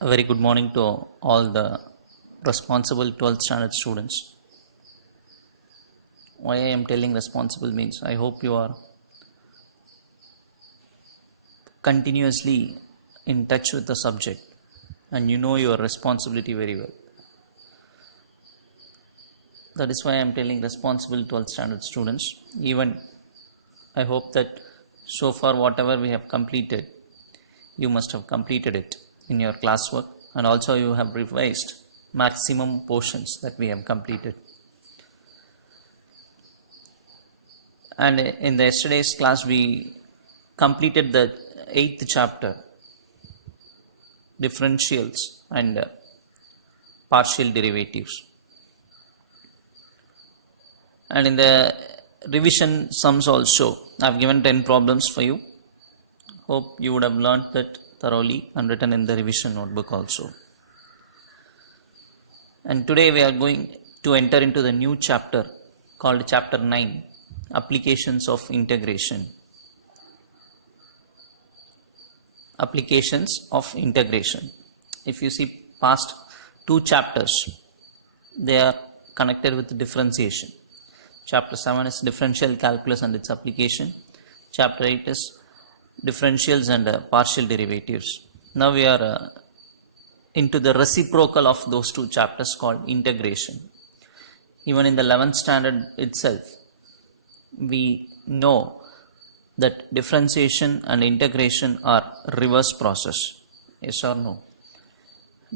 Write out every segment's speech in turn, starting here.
A very good morning to all the responsible 12th standard students. Why I am telling responsible means I hope you are continuously in touch with the subject and you know your responsibility very well. That is why I am telling responsible 12th standard students. Even I hope that so far whatever we have completed, you must have completed it in your classwork, and also you have revised maximum portions that we have completed. And in the yesterday's class we completed the 8th chapter, differentials and partial derivatives. And in the revision sums also I have given 10 problems for you. Hope you would have learned that thoroughly and written in the revision notebook also. And today we are going to enter into the new chapter called chapter 9, applications of integration. Applications of integration. If you see past two chapters, they are connected with differentiation. Chapter 7 is differential calculus and its application. Chapter 8 is differentials and partial derivatives. Now we are into the reciprocal of those two chapters called integration. Even in the 11th standard itself, we know that differentiation and integration are reverse process. Yes or no?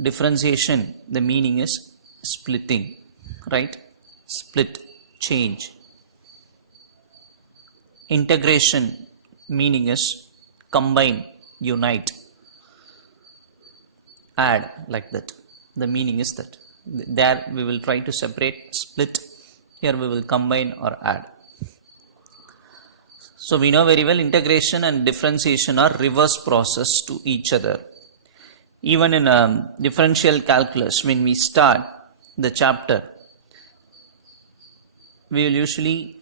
Differentiation, the meaning is splitting, right? Split, change. Integration meaning is combine, unite, add, like that. The meaning is that. There we will try to separate, split. Here we will combine or add. So we know very well integration and differentiation are reverse process to each other. Even in differential calculus, when we start the chapter, we will usually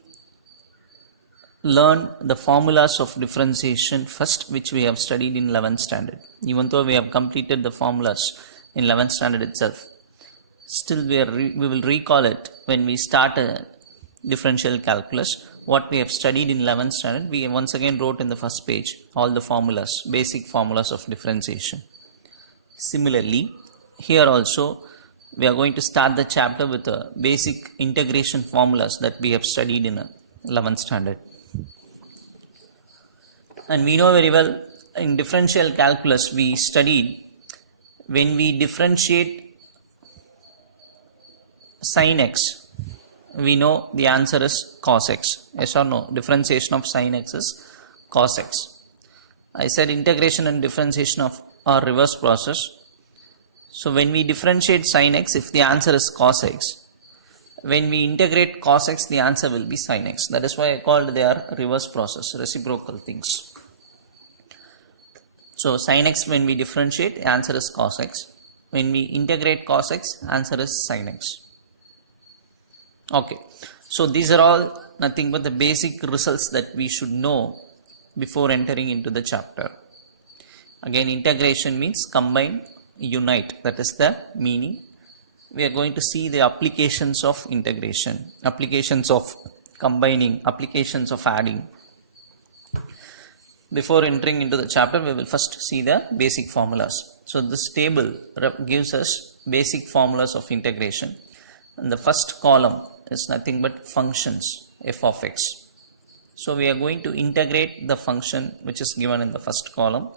learn the formulas of differentiation first, which we have studied in 11th standard. Even though we have completed the formulas in 11th standard itself, still we will recall it when we start a differential calculus. What we have studied in 11th standard, we once again wrote in the first page all the formulas, basic formulas of differentiation. Similarly, here also we are going to start the chapter with the basic integration formulas that we have studied in 11th standard. And we know very well in differential calculus we studied when we differentiate sin x, we know the answer is cos x. Yes or no? Differentiation of sin x is cos x. I said integration and differentiation of are reverse process. So when we differentiate sin x, if the answer is cos x, when we integrate cos x, the answer will be sin x. That is why I called they are reverse process, reciprocal things. So sin x, when we differentiate, the answer is cos x. When we integrate cos x, answer is sin x. Okay, so these are all nothing but the basic results that we should know before entering into the chapter. Again, integration means combine, unite. That is the meaning. We are going to see the applications of integration, applications of combining, applications of adding. Before entering into the chapter, we will first see the basic formulas. So this table gives us basic formulas of integration. And the first column is nothing but functions, f of x. So we are going to integrate the function which is given in the first column.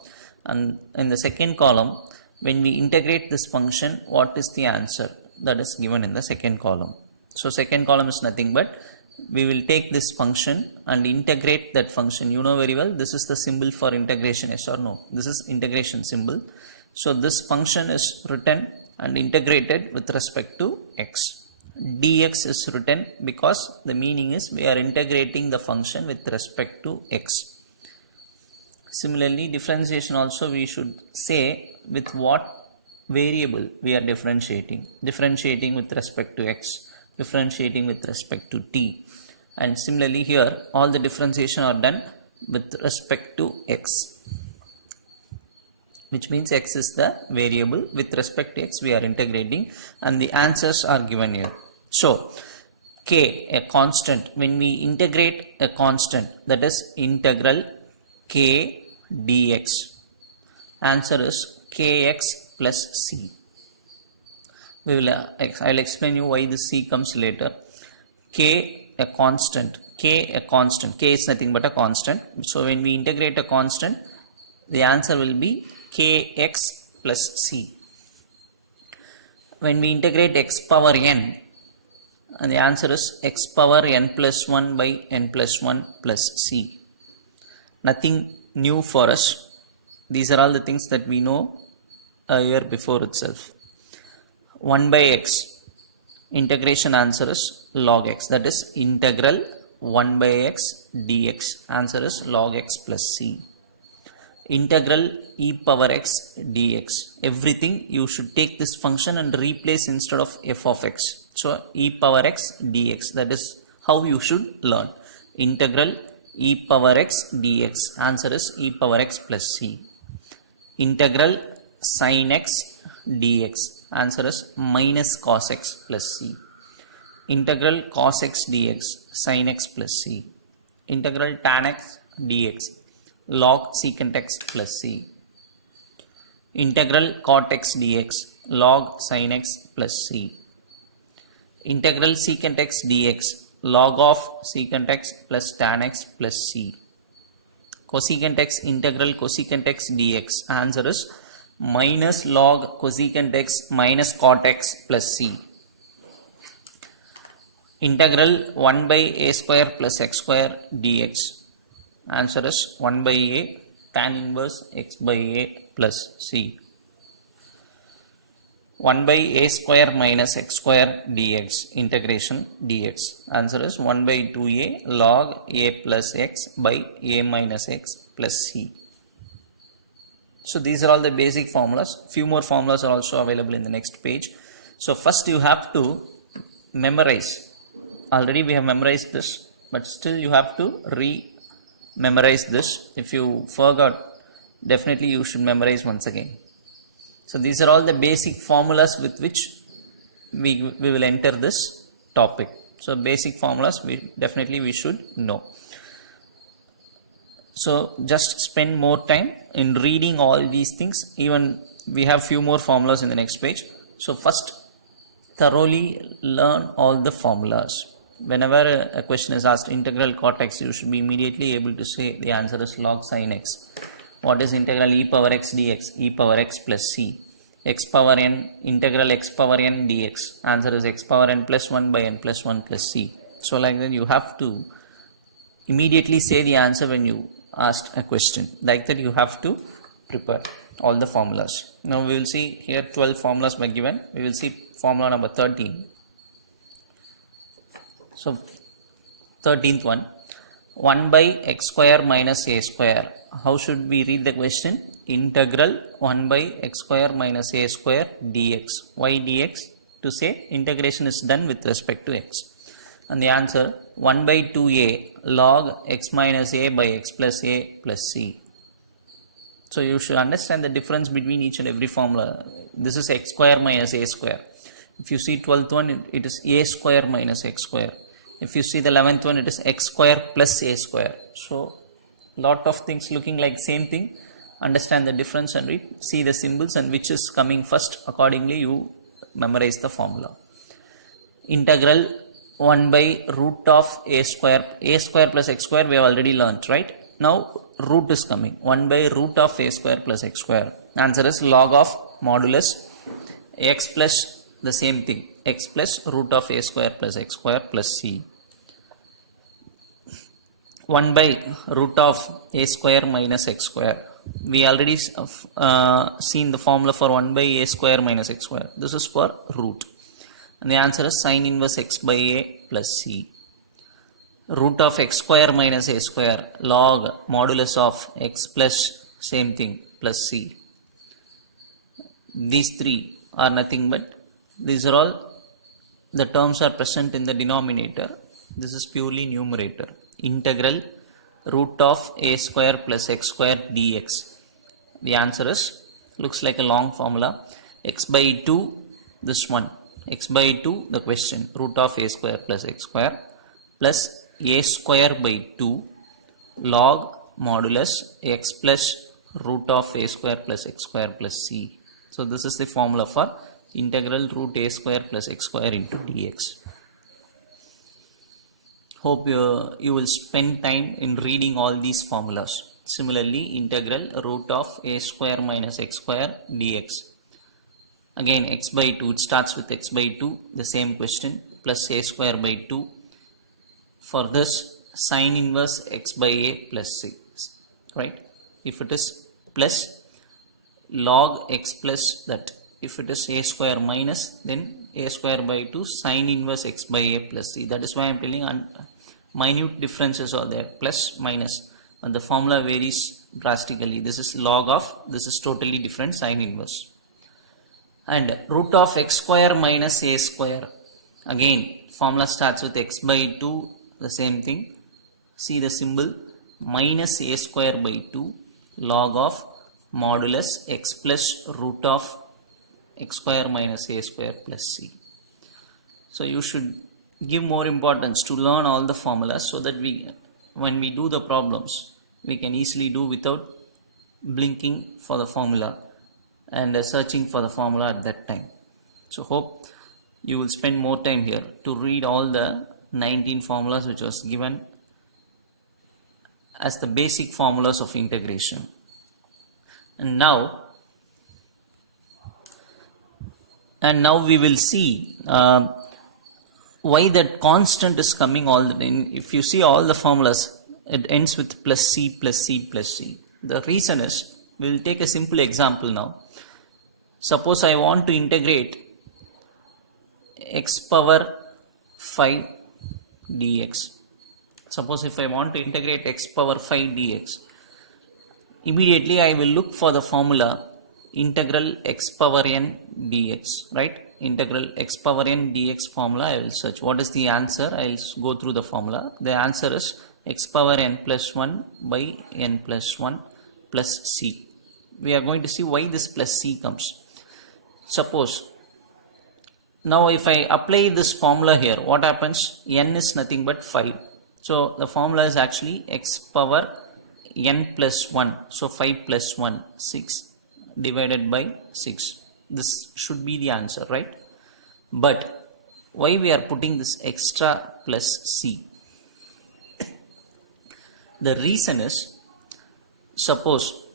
And in the second column, when we integrate this function, what is the answer that is given in the second column? So second column is nothing but we will take this function and integrate that function. You know very well this is the symbol for integration, yes or no? This is integration symbol. So this function is written and integrated with respect to x. Dx is written because the meaning is we are integrating the function with respect to x. Similarly, differentiation also we should say with what variable we are differentiating. Differentiating with respect to x, differentiating with respect to t. And similarly here all the differentiation are done with respect to x. which means x is the variable with respect to x we are integrating, and the answers are given here. So k, a constant, when we integrate a constant, that is integral k dx, answer is kx plus c. I'll explain you why this c comes later. K a constant, k is nothing but a constant. So when we integrate a constant, the answer will be kx plus c. When we integrate x power n, and the answer is x power n plus 1 by n plus 1 plus c. Nothing new for us. These are all the things that we know a year before itself. 1 by x, integration answer is log x, that is integral 1 by x dx, answer is log x plus c. Integral e power x dx, everything you should take this function and replace instead of f of x. So e power x dx, that is how you should learn. Integral e power x dx, answer is e power x plus c. Integral sin x dx, answer is minus cos x plus c. Integral cos x dx, sin x plus c. Integral tan x dx, log secant x plus c. Integral cot x dx, log sin x plus c. Integral secant x dx, log of secant x plus tan x plus c. Cosecant x, integral cosecant x dx, answer is minus log cosecant x minus cot x plus c. Integral 1 by a square plus x square dx, answer is 1 by a tan inverse x by a plus c. 1 by a square minus x square dx, integration dx, answer is 1 by 2a log a plus x by a minus x plus c. So these are all the basic formulas. Few more formulas are also available in the next page. So first you have to memorize. Already we have memorized this, but still you have to memorize this. If you forgot, definitely you should memorize once again. So these are all the basic formulas with which we will enter this topic. So basic formulas we should know. So just spend more time in reading all these things. Even we have few more formulas in the next page. So first thoroughly learn all the formulas. Whenever a question is asked integral cot x, you should be immediately able to say the answer is log sin x. What is integral e power x dx? E power x plus c. X power n, integral x power n dx, answer is x power n plus 1 by n plus 1 plus c. So like that you have to immediately say the answer when you asked a question. Like that you have to prepare all the formulas. Now we will see here 12 formulas were given. We will see formula number 13. So 13th one, 1 by x square minus a square. How should we read the question? Integral 1 by x square minus a square dx. Why dx? To say integration is done with respect to x. And the answer 1 by 2a log x minus a by x plus a plus c. So you should understand the difference between each and every formula. This is x square minus a square. If you see 12th one, it is a square minus x square. If you see the 11th one, it is x square plus a square. So lot of things looking like same thing. Understand the difference and read. See the symbols and which is coming first. Accordingly you memorize the formula. Integral 1 by root of a square plus x square we have already learnt, right? Now root is coming. 1 by root of a square plus x square. Answer is log of modulus x plus the same thing, x plus root of a square plus x square plus c. 1 by root of a square minus x square. We already seen the formula for 1 by a square minus x square. This is for root. And the answer is sin inverse x by a plus c. Root of x square minus a square log modulus of x plus same thing plus c. These three are nothing but, these are all the terms are present in the denominator. This is purely numerator. Integral root of a square plus x square dx. The answer is looks like a long formula. X by 2, this one, x by 2, the question, root of a square plus x square plus a square by 2 log modulus x plus root of a square plus x square plus c. So this is the formula for integral root a square plus x square into dx. Hope you will spend time in reading all these formulas. Similarly, integral root of a square minus x square dx. Again, x by 2, it starts with x by 2, the same question, plus a square by 2. For this, sine inverse x by a plus c, right? If it is plus log x plus that, if it is a square minus, then a square by 2 sine inverse x by a plus c. That is why I am telling minute differences are there, plus minus, and the formula varies drastically. This is log of, this is totally different, sine inverse. And root of x square minus a square, again formula starts with x by 2, the same thing. See the symbol, minus a square by 2 log of modulus x plus root of x square minus a square plus c. So you should give more importance to learn all the formulas, so that when we do the problems, we can easily do without blinking for the formula and searching for the formula at that time. So hope you will spend more time here to read all the 19 formulas which was given as the basic formulas of integration. And now we will see why that constant is coming all the time. If you see all the formulas, it ends with plus c plus c plus c. The reason is, we will take a simple example now. Suppose I want to integrate x power 5 dx. Suppose if I want to integrate x power 5 dx, immediately I will look for the formula integral x power n dx, right? Integral x power n dx formula, I will search. What is the answer? I will go through the formula. The answer is x power n plus 1 by n plus 1 plus c. We are going to see why this plus c comes. Suppose, now if I apply this formula here, what happens? N is nothing but 5. So the formula is actually x power n plus 1. So 5 plus 1, 6 divided by 6. This should be the answer, right? But why we are putting this extra plus c? The reason is, suppose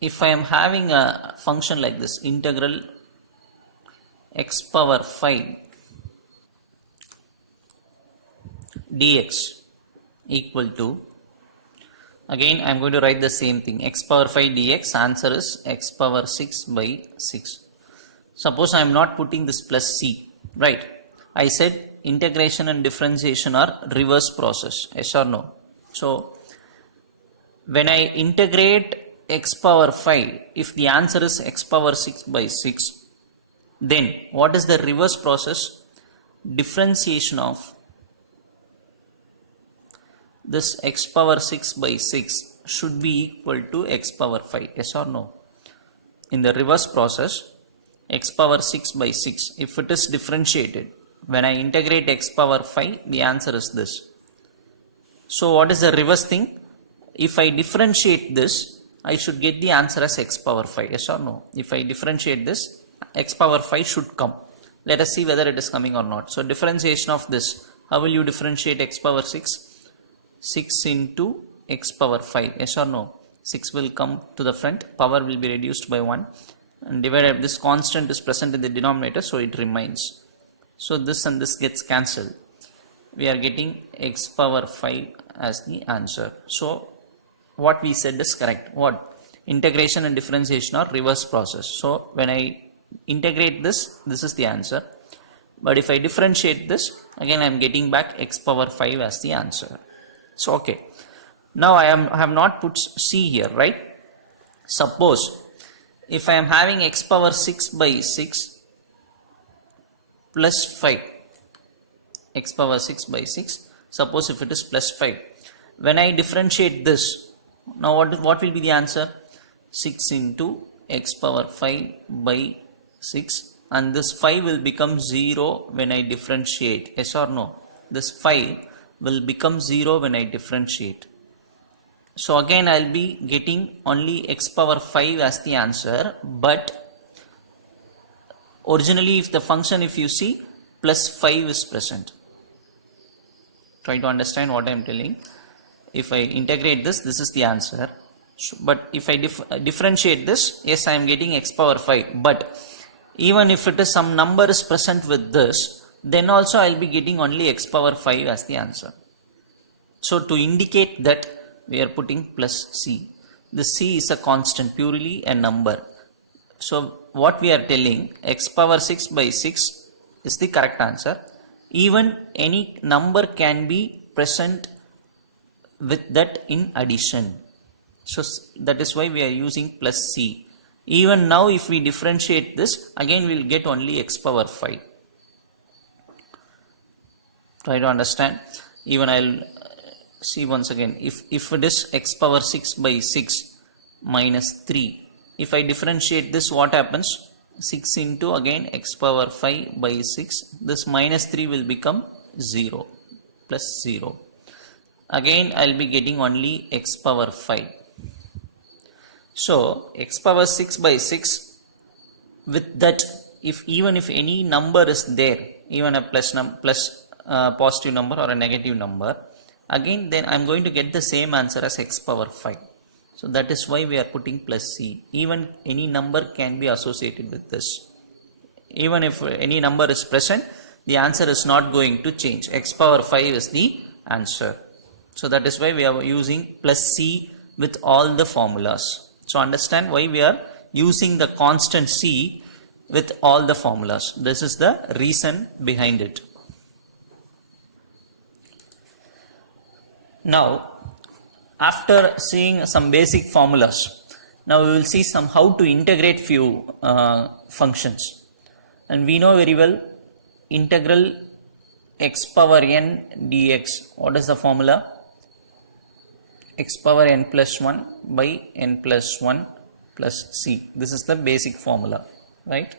if I am having a function like this, integral x power 5 dx equal to, again I am going to write the same thing, x power 5 dx, answer is x power 6 by 6. Suppose I am not putting this plus c, right? I said integration and differentiation are reverse process, yes or no? So when I integrate x power 5, if the answer is x power 6 by 6, then what is the reverse process? Differentiation of this x power 6 by 6 should be equal to x power 5, yes or no? In the reverse process, x power 6 by 6, if it is differentiated, when I integrate x power 5, the answer is this. So what is the reverse thing? If I differentiate this, I should get the answer as x power 5, yes or no? If I differentiate this, x power 5 should come. Let us see whether it is coming or not. So differentiation of this, how will you differentiate x power 6? 6 into x power 5, yes or no? 6 will come to the front, power will be reduced by 1, and divided, this constant is present in the denominator, so it remains. So this and this gets cancelled. We are getting x power 5 as the answer. So what we said is correct. What? Integration and differentiation are reverse process. So when I integrate this, this is the answer. But if I differentiate this, again I am getting back x power 5 as the answer. So okay. Now I have not put c here, right? Suppose if I am having x power 6 by 6 plus 5, x power 6 by 6, suppose if it is plus 5, when I differentiate this, now what will be the answer? 6 into x power 5 by 6, and this 5 will become 0 when I differentiate. Yes or no? This 5 will become 0 when I differentiate. So again I'll be getting only x power 5 as the answer, but originally if the function, if you see, plus 5 is present. Try to understand what I am telling. If I integrate this, this is the answer. But if I differentiate this, yes, I am getting x power 5. But even if it is some number is present with this, then also I will be getting only x power 5 as the answer. So to indicate that, we are putting plus c. The c is a constant, purely a number. So what we are telling, x power 6 by 6 is the correct answer. Even any number can be present with that in addition. So that is why we are using plus c. Even now if we differentiate this, again we will get only x power 5. Try to understand. Even I will see once again. If it is x power 6 by 6 minus 3. If I differentiate this, what happens? 6 into again x power 5 by 6. This minus 3 will become 0. Plus 0. Again I will be getting only x power 5. So x power 6 by 6, with that, even if any number is there, even a plus positive number or a negative number, again then I am going to get the same answer as x power 5. So that is why we are putting plus c. Even any number can be associated with this. Even if any number is present, the answer is not going to change. X power 5 is the answer. So that is why we are using plus c with all the formulas. So understand why we are using the constant c with all the formulas. This is the reason behind it. Now, after seeing some basic formulas, now we will see some how to integrate few functions. And we know very well integral x power n dx. What is the formula? X power n plus 1 by n plus 1 plus c. This is the basic formula, right?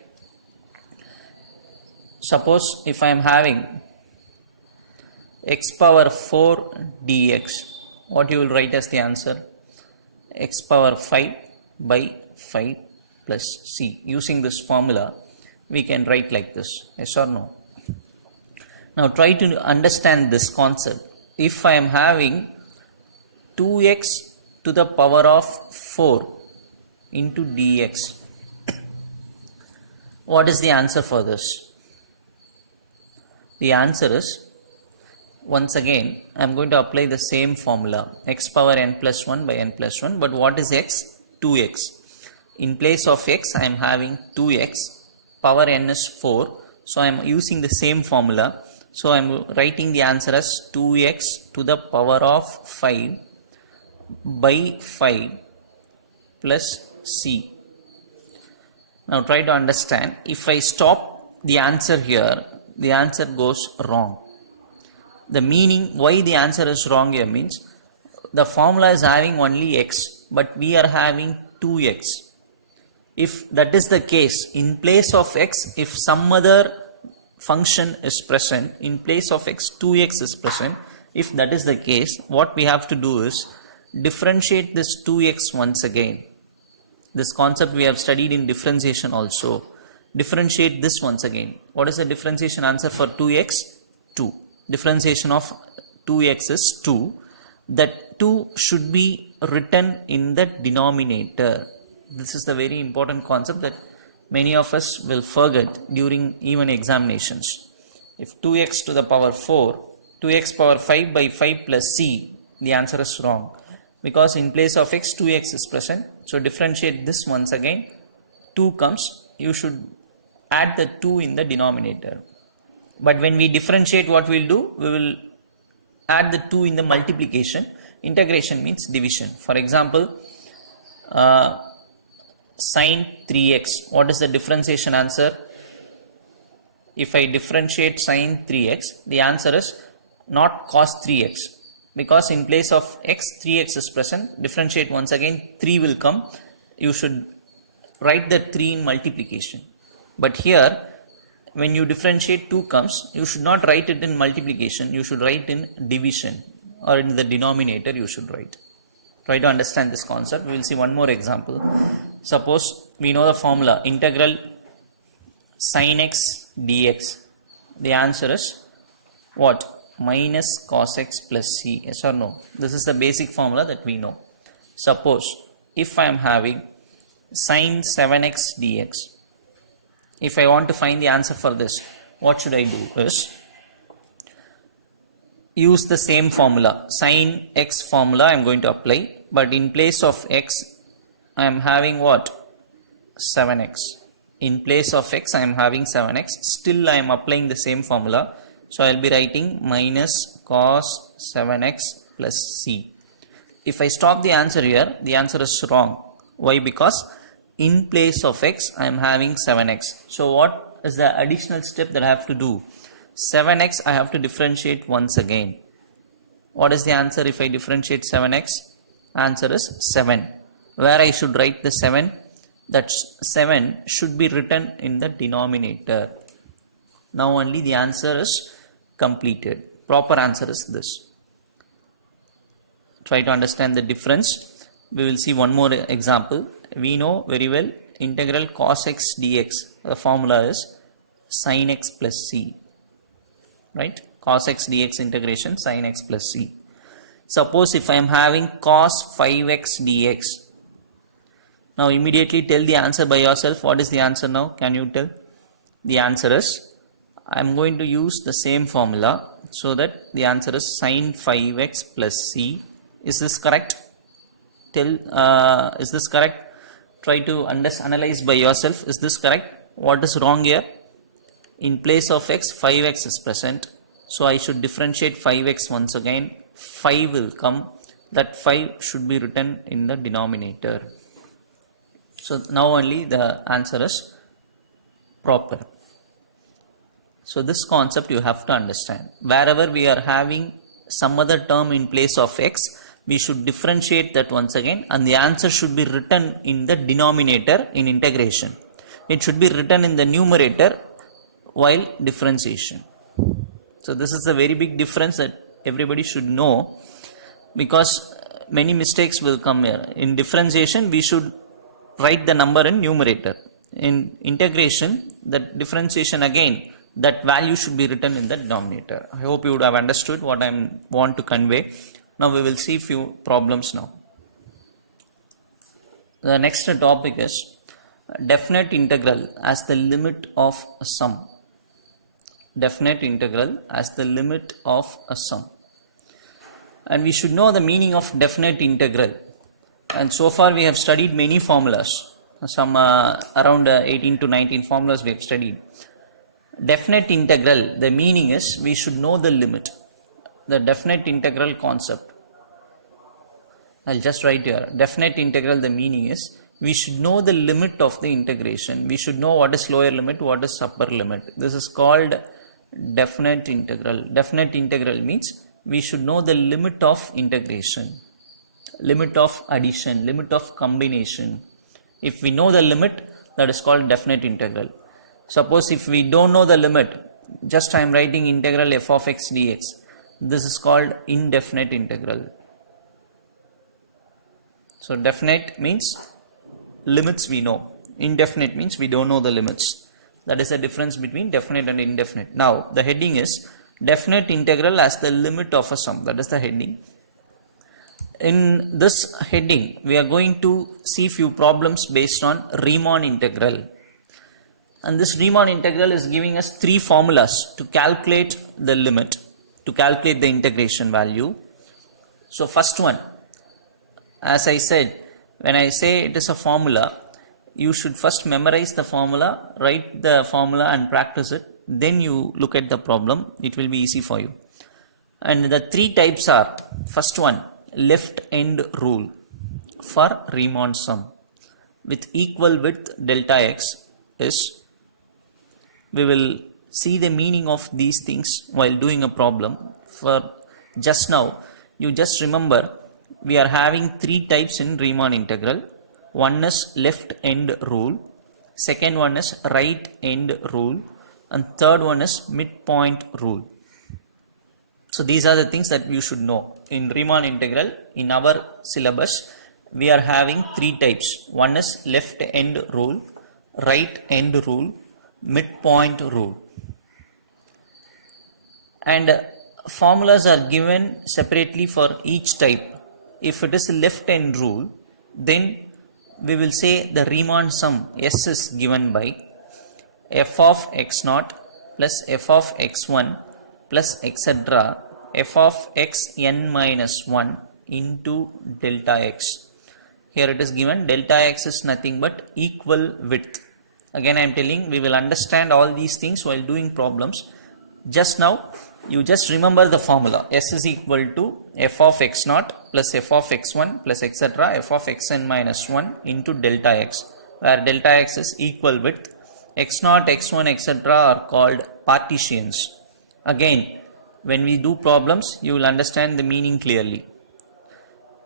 Suppose if I am having x power 4 dx, what you will write as the answer? X power 5 by 5 plus c. Using this formula, we can write like this. Yes or no? Now try to understand this concept. If I am having 2x to the power of 4 into dx, what is the answer for this? The answer is, once again, I am going to apply the same formula, x power n plus 1 by n plus 1, but what is x? 2x. In place of x, I am having 2x, power n is 4, so I am using the same formula. So I am writing the answer as 2x to the power of 5 by 5 plus c. Now try to understand. If I stop the answer here, the answer goes wrong. The meaning why the answer is wrong here means the formula is having only x, but we are having 2x. If that is the case, in place of x, if some other function is present, in place of x, 2x is present. If that is the case, what we have to do is differentiate this 2x once again. This concept we have studied in differentiation also. Differentiate this once again. What is the differentiation answer for 2x? 2. Differentiation of 2x is 2. That 2 should be written in the denominator. This is the very important concept that many of us will forget during even examinations. If 2x to the power 4, 2x power 5 by 5 plus c, the answer is wrong. Because in place of x, 2x is present. So differentiate this once again. 2 comes. You should add the 2 in the denominator. But when we differentiate, what we will do? We will add the 2 in the multiplication. Integration means division. For example, sine 3x. What is the differentiation answer? If I differentiate sine 3x, the answer is not cos 3x. Because in place of x, 3x is present. Differentiate once again, 3 will come. You should write the 3 in multiplication. But here, when you differentiate 2 comes, you should not write it in multiplication, you should write in division, or in the denominator you should write. Try to understand this concept. We will see one more example. Suppose we know the formula integral sin x dx. The answer is what? Minus cos x plus c. Yes or no? This is the basic formula that we know. Suppose if I am having sin 7x dx, if I want to find the answer for this, what should I do is use the same formula. Sin x formula I am going to apply, but in place of x I am having what? 7x. In place of x I am having 7x. Still I am applying the same formula. So I will be writing minus cos 7x plus c. If I stop the answer here, the answer is wrong. Why? Because in place of x I am having 7x. So what is the additional step that I have to do? 7x I have to differentiate once again. What is the answer if I differentiate 7x? Answer is 7. Where I should write the 7? That 7 should be written in the denominator. Now only the answer is completed. Proper answer is this. Try to understand the difference. We will see one more example. We know very well integral cos x dx. The formula is sin x plus c. Right? Cos x dx integration sin x plus c. Suppose if I am having cos 5x dx. Now immediately tell the answer by yourself. What is the answer now? Can you tell? The answer is, I am going to use the same formula, so that the answer is sin 5x plus c. Is this correct? Is this correct? Try to analyze by yourself. Is this correct? What is wrong here? In place of x, 5x is present. So I should differentiate 5x once again. 5 will come. That 5 should be written in the denominator. So now only the answer is proper. So this concept you have to understand. Wherever we are having some other term in place of x, we should differentiate that once again, and the answer should be written in the denominator in integration. It should be written in the numerator while differentiation. So this is a very big difference that everybody should know, because many mistakes will come here. In differentiation, we should write the number in numerator. In integration, that differentiation again, that value should be written in the denominator. I hope you would have understood what I want to convey. Now we will see few problems now. The next topic is definite integral as the limit of a sum. Definite integral as the limit of a sum. And we should know the meaning of definite integral. And so far we have studied many formulas. Some around 18 to 19 formulas we have studied. Definite integral, the meaning is we should know the limit. The definite integral concept. I'll just write here. Definite integral, the meaning is we should know the limit of the integration. We should know what is lower limit, what is upper limit. This is called definite integral. Definite integral means we should know the limit of integration, limit of addition, limit of combination. If we know the limit, that is called definite integral. Suppose if we don't know the limit, just I am writing integral f of x dx. This is called indefinite integral. So definite means limits we know. Indefinite means we don't know the limits. That is the difference between definite and indefinite. Now the heading is definite integral as the limit of a sum. That is the heading. In this heading, we are going to see few problems based on Riemann integral. And this Riemann integral is giving us 3 formulas to calculate the limit, to calculate the integration value. So first one, as I said, when I say it is a formula, you should first memorize the formula, write the formula and practice it. Then you look at the problem. It will be easy for you. And the 3 types are, first one, left end rule for Riemann sum with equal width delta x is, we will see the meaning of these things while doing a problem. For just now, you just remember we are having 3 types in Riemann integral. One is left end rule, second one is right end rule, and third one is midpoint rule. So these are the things that you should know. In Riemann integral, in our syllabus, we are having three types. One is left end rule, right end rule, midpoint rule. And formulas are given separately for each type. If it is left end rule, then we will say the Riemann sum S is given by f of x naught plus f of x1 plus etc. f of x n minus 1 into delta x. Here it is given delta x is nothing but equal width. Again I am telling, we will understand all these things while doing problems. Just now you just remember the formula. S is equal to f of x naught plus f of x1 plus etc. f of xn minus 1 into delta x, where delta x is equal width. X naught, x1, etc. are called partitions. Again, when we do problems, you will understand the meaning clearly.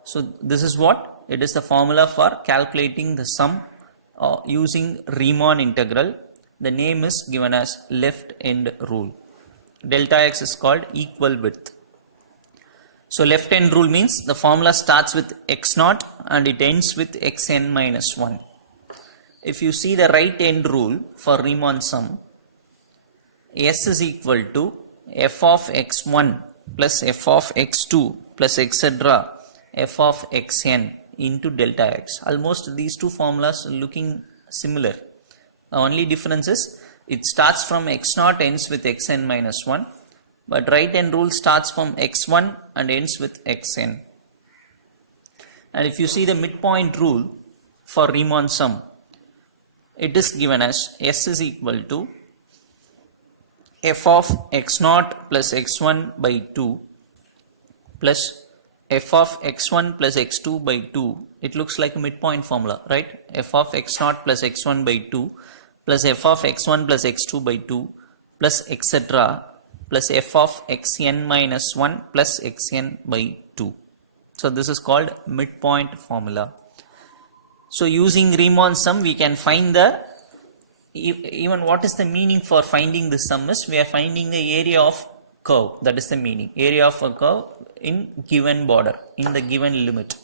So this is what it is, the formula for calculating the sum using Riemann integral. The name is given as left end rule. Delta x is called equal width. So left end rule means the formula starts with x naught and it ends with xn minus 1. If you see the right end rule for Riemann sum, S is equal to f of x1 plus f of x2 plus etc. f of xn into delta x. Almost these two formulas are looking similar. The only difference is it starts from x naught, ends with xn minus 1, but right hand rule starts from x1 and ends with xn. And if you see the midpoint rule for Riemann sum, it is given as S is equal to f of x naught plus x1 by 2 plus f of x1 plus x2 by 2. It looks like a midpoint formula, right? F of x naught plus x1 by 2 plus f of x1 plus x2 by 2 plus etc. plus f of xn minus 1 plus xn by 2. So this is called midpoint formula. So using Riemann sum, we can find the, even what is the meaning for finding the sum is, we are finding the area of curve. That is the meaning, area of a curve in given border, in the given limit.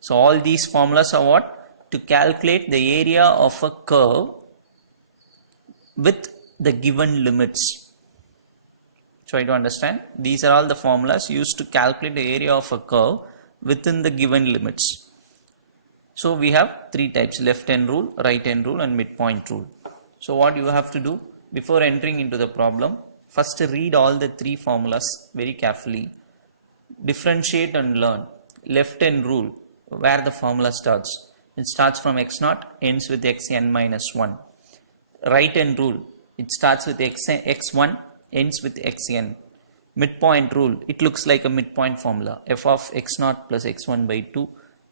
So all these formulas are what? To calculate the area of a curve with the given limits. Try to understand. These are all the formulas used to calculate the area of a curve within the given limits. So we have three types: left hand rule, right hand rule, and midpoint rule. So what you have to do before entering into the problem, first read all the three formulas very carefully, differentiate and learn. Left hand rule, where the formula starts, it starts from x naught, ends with xn minus 1. Right hand rule, it starts with x1, ends with xn. Midpoint rule, it looks like a midpoint formula, f of x naught plus x1 by 2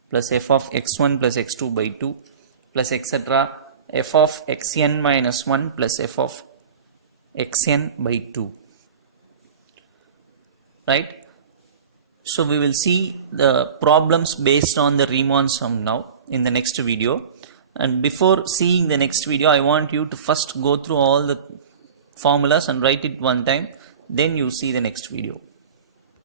plus f of x1 plus x2 by 2 plus etc. f of xn minus 1 plus f of xn by 2. Right? So we will see the problems based on the Riemann sum now in the next video. And before seeing the next video, I want you to first go through all the formulas and write it one time. Then you see the next video.